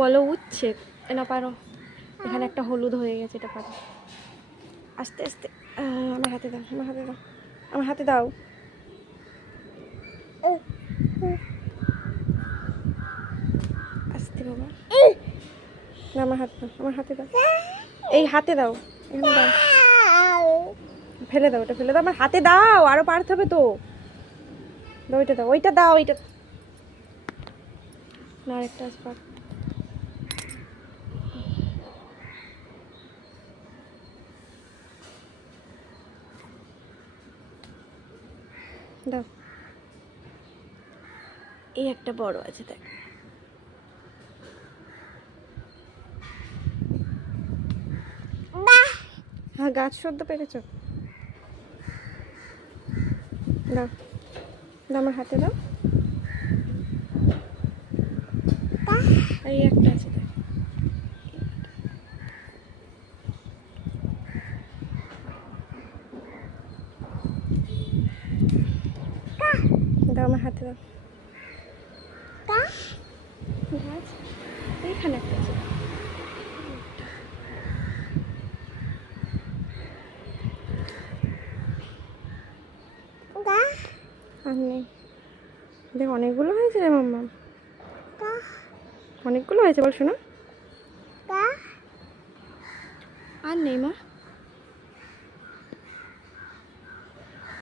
বলো উচ্ছে, না পারো। এখানে একটা হলুদ হয়ে গেছে, এটা পারো। আস্তে আস্তে। আমার হাতে দাও, আমার হাতে দাও, আমার হাতে দাও। আস্তে বাবা। না, আমার হাতে দাও, আমার হাতে দাও। এই হাতে দাও, এখানে দাও। ফেলে দাও, ওটা ফেলে দাও, আমার হাতে দাও, আরো পারতে হবে তো। দাও, ওইটা দাও, ওইটা দাও, ওইটা। না, আরেকটা আছে, পার। দাও। এই একটা বড় আছে, দেখ। হ্যাঁ, গাছ সদ্য পেরেছ। দাও, দাও, আমার হাতে দাও। এই একটা আছে, দেখ। দাও, আমার হাতে দাও। গাছ এইখানে একটা আছে। আর নেই। দেখ, অনেকগুলো হয়েছে রে মাম্মা, অনেকগুলো হয়েছে, বল শোনা। আর নেই মা।